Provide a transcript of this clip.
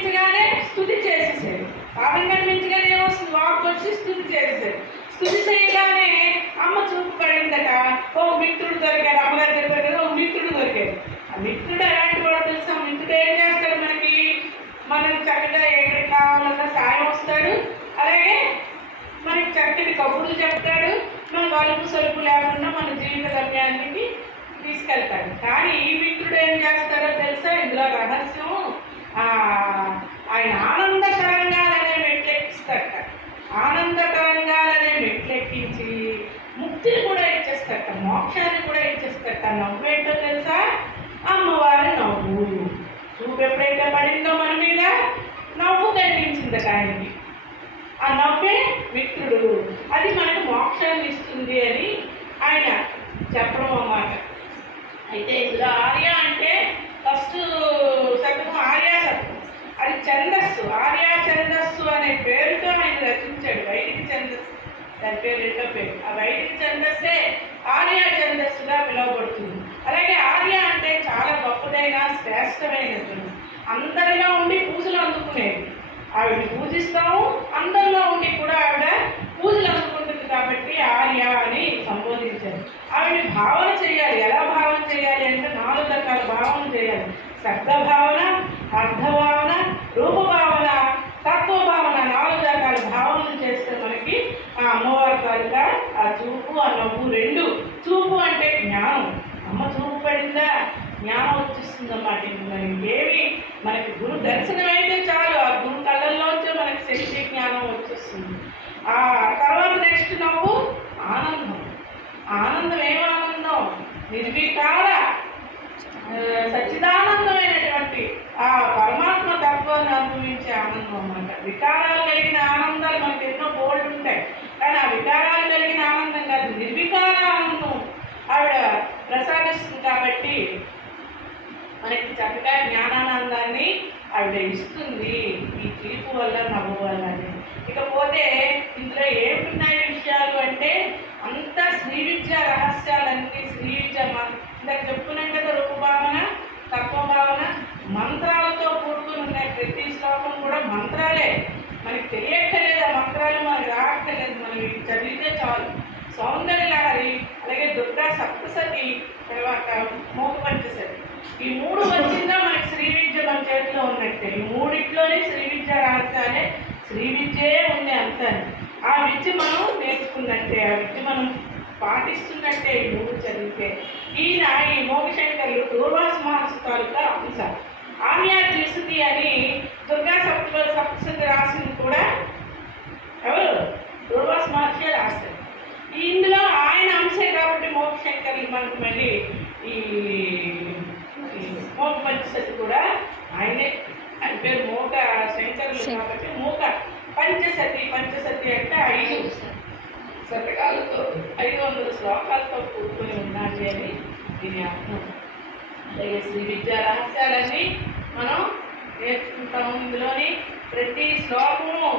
కనిపించగానే స్తుతి చేసేసాడు. పాదం కనిపించగానే ఏమొస్తుంది? వాక్ వచ్చి స్తుతి చేసేసాడు. స్తుతి చేయగానే అమ్మ చూపు పడిందట. ఓ మిత్రుడు దొరికాడు. అమ్మగారు చెప్పారు కదా, ఓ మిత్రుడు దొరికాడు. ఆ మిత్రుడు ఎలాంటి వాడు తెలుసా? మిత్రుడు ఏం చేస్తాడు? మనం చక్కగా ఎక్కడికి కావాలన్నా సాయం వస్తాడు. అలాగే మనకి చక్కటి కబుర్లు చెప్తాడు. మన వలుపు సలుపు లేకుండా మన జీవిత గమ్యానికి తీసుకెళ్తాడు. కానీ ఈ మిత్రుడు ఏం చేస్తాడో తెలుసా? ఇందులో రహస్యం, ఆయన ఆనందకరంగాలనే మెట్లెక్కిస్తాడట. ఆనందకరంగాలనే మెట్లెక్కించి ముక్తిని కూడా ఇచ్చేస్తాడట, మోక్షాన్ని కూడా ఇచ్చేస్తాడట. నవ్వేంటో తెలుసా? అమ్మవారి నవ్వు. చూపు ఎప్పుడైతే పడిందో మన మీద నవ్వు కనిపించిందట ఆయనకి. ఆ నవ్వే మిత్రుడు. అది మనకు మోక్షాన్ని ఇస్తుంది అని ఆయన చెప్పడం అన్నమాట. అయితే ఇందులో ఆర్య అంటే ఫస్ట్ శతకం ఆర్యా శతకం. అది ఛందస్సు. ఆర్యా ఛందస్సు అనే పేరుతో ఆయన రచించాడు. వైదిక ఛందస్సు దాని పేరు, రెండో పేరు. ఆ వైదిక ఛందస్సే ఆర్యా ఛందస్సుగా పిలువబడుతుంది. అలాగే ఆర్య అంటే చాలా గొప్పదైన శ్రేష్టమైనది. అందరిలో ఉండి పూజలు అందుకునేది. ఆవిడ పూజిస్తాము, అందరిలో ఉండి కూడా ఆవిడ పూజలు అందుకుంటుంది కాబట్టి ఆర్య అని సంబోధించారు. ఆవిడ భావన చేయాలి. ఎలా భావన చేయాలి అంటే 4 రకాల భావన చేయాలి. శబ్ద భావన, అర్థభావన, రూపభావన, తత్వభావన. 4 రకాల భావనలు చేస్తే మనకి ఆ అమ్మవారి తాలూకా ఆ చూపు, ఆ నవ్వు రెండు. చూపు అంటే జ్ఞానం. అమ్మ చూపు పడిందా జ్ఞానం వచ్చేస్తుంది అన్నమాట. ఇంకేమి మనకి గురు దర్శనం అయితే చాలు, ఆ గురు కళ్ళల్లోంచే మనకి శక్తి జ్ఞానం వచ్చేస్తుంది. ఆ తర్వాత నెక్స్ట్ నవ్వు ఆనందం. ఆనందం ఏం ఆనందం? నిర్వికార సచ్చిదానందమైనటువంటి ఆ పరమాత్మ తత్వాన్ని అనుభవించే ఆనందం అన్నమాట. వికారాలు కలిగిన ఆనందాలు మనకి ఎన్నో బోల్డ్ ఉంటాయి, కానీ ఆ వికారాలు కలిగిన ఆనందం కాదు, నిర్వికార ఆనందం ఆవిడ ప్రసాదిస్తుంది. కాబట్టి మనకి చక్కగా జ్ఞానానందాన్ని ఆవిడ ఇస్తుంది ఈ తీర్పు వల్ల, నవ్వు వల్ల. ఇకపోతే ఇందులో ఏమున్నాయి విషయాలు అంటే అంతా శ్రీ విద్య రహస్యాలన్నీ. శ్రీ విద్య ఇందాక చెప్పుకున్నాం కదా, రూపభావన, తత్వభావన, మంత్రాలతో కూడుకుని ఉన్నాయి. ప్రతి శ్లోకం కూడా మంత్రాలే. మనకి తెలియక్కర్లేదు, ఆ మంత్రాలు మనకి రాక్కర్లేదు, మనం ఇవి చదివితే చాలు. సౌందర్య లహరి, అలాగే దుర్గా సప్తసతి, తర్వాత మోక పంచసతి. ఈ 3 వచ్చిందా మనకి శ్రీ విద్య మన చేతిలో ఉన్నట్టే. ఈ 3 శ్రీ విద్య రహస్యాలే, శ్రీ విద్యే ఉంది అంతా. ఆ విద్య మనం నేర్చుకున్నట్టే, ఆ విద్య మనం పాటిస్తున్నట్టే ఈ 3 చదివితే. ఈయన ఈ మోగశంకర్లు దూర్వాస మహర్షి తాలూకా అంశ. ఆర్యా త్రిశతి అని దుర్గా సప్తసతి రాసింది కూడా ఎవరు? దూర్వాస మహర్షి రాశారు. ఇందులో ఆయన అంశే కాబట్టి మోగశంకర్లు మనకు మళ్ళీ ఈ మోక పంచసతి కూడా ఆయనే. ఆయన పేరు మోక శంకరులు కాబట్టి మోక పంచసతి. పంచసతి అంటే 5 శతకాలతో 500 శ్లోకాలతో కూడుకొని ఉండాలి అని దీని అర్థం. అలాగే శ్రీ విద్యా రహస్యాలన్నీ మనం నేర్చుకుంటాము. ఇందులోని ప్రతి శ్లోకము